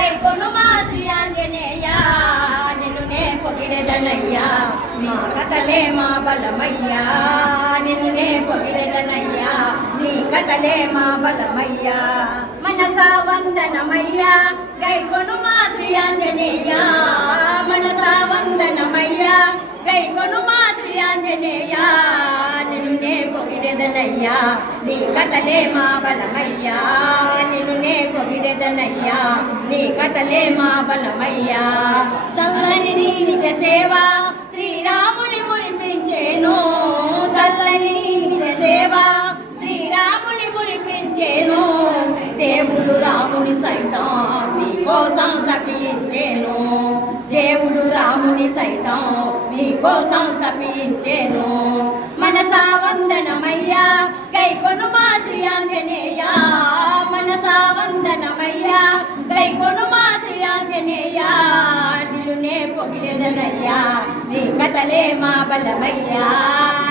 గైకొనుమా శ్రీ ఆంజనేయ నిన్ను నే పొగిడెదనయ్యా మా కథలే మా బలమయ్యా నిన్ను నే పొగిడెదనయ్యా నీ కథలే మా బలమయ్యా మనసా వందనమయ్యా గైకొనుమా శ్రీ ఆంజనేయ మనసా వందనమయ్యా గైకొనుమా శ్రీ ఆంజనేయ నిన్ను నే పొగిడెదనయ్యా నీ కథలే మా బలమయ్యా నిన్ను నే పొగిడెదనయ్యా నీ కథలే మా బలమయ్యా చల్లని నీ నిజ సేవ శ్రీరాముని మురిపించేను చల్లని నీ నిజ సేవ శ్రీరాముని మురిపించేను దేవుడు రాముని సైతం నీ కోసం తప్పించేను దేవుడు రాముని సైతం నీ కోసం తప్పించేను మనసా వందనమయ్యా గైకొనుమా శ్రీ ఆంజనేయ మనసా వందనమయ్యా గైకొనుమా శ్రీ ఆంజనేయ నిన్ను నే పొగిడెదనయ్యా నీ కథలే మా బలమయ్యా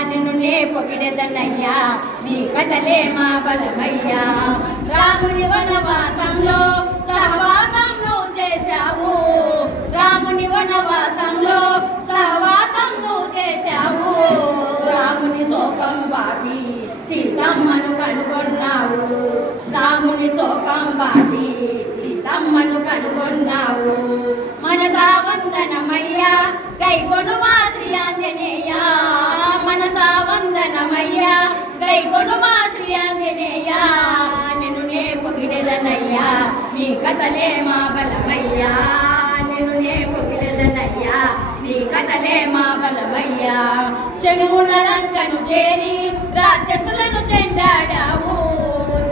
నిన్ను నే పొగిడెదనయ్యా నీ కథలే మా బలమయ్యా రాముని వనవాసంలో సహవాసం నువ్వు చేశావు రాముని వనవాసంలో సహవాసం నువ్వు చేశావు రాముని శోకం బాపి సీతమ్మను కనుగొన్నావు రాముని శోకం బాపి సీతమ్మను కనుగొన్నావు మనసా వందనమయ్యా గైకొనుమా శ్రీ ఆంజనేయ మనసా వందనమయ్యా గైకొనుమా శ్రీ ఆంజనేయ నిన్ను నే పొగిడెదనయ్యా నీ కథలే మా బలమయ్యా నిన్ను నే పొగిడెదనయ్యా నీ కథలే మా బలమయ్యా చెంగున లంకను చేరి రాక్షసులను చెండాడావు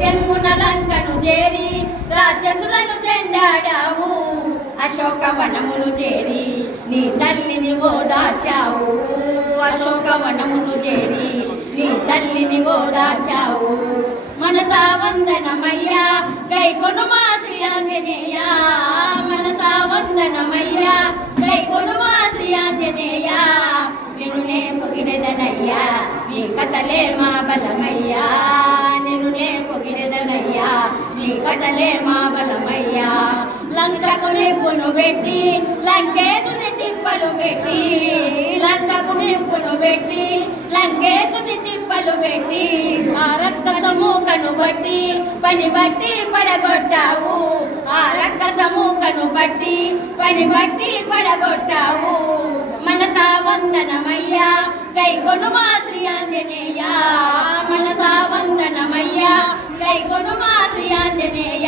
చెంగున లంకను చేరి రాక్షసులను చెండాడావు అశోకవనమును చేరి నీ తల్లిని ఓదార్చావు అశోకవనమును చేరి నీ తల్లిని ఓదార్చావు మనసా వందనమయ్యా గైకొనుమా శ్రీ ఆంజనేయ మనసా వందనమయ్యా గైకొనుమా శ్రీ ఆంజనేయ నిన్ను నే పొగిడెదనయ్యా నీ కథలే మా బలమయ్యా నిన్ను నే పొగిడెదనయ్యా నీ కథలే మా బలమయ్యా లంకకు నిప్పును పెట్టి లంకేశుని తిప్పలు పెట్టి లంకకు నిప్పును పెట్టి లంకేశుని తిప్పలు పెట్టి ఆ రక్కసమూకను బట్టి పని బట్టి పడగొట్టావు ఆ రక్కసమూకను బట్టి పని బట్టి పడగొట్టావు మనసా వందనమయ్యా గైకొనుమా శ్రీ ఆంజనేయ మనసా వందనమయ్యా గైకొనుమా శ్రీ ఆంజనేయ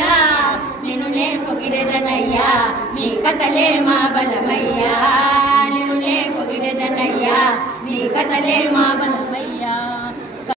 నిన్ను నే పొగిడెదనయ్యా నీ కథలే మా బలమయ్యా నిన్ను నే పొగిడెదనయ్యా నీ కథలే మా బలమయ్యా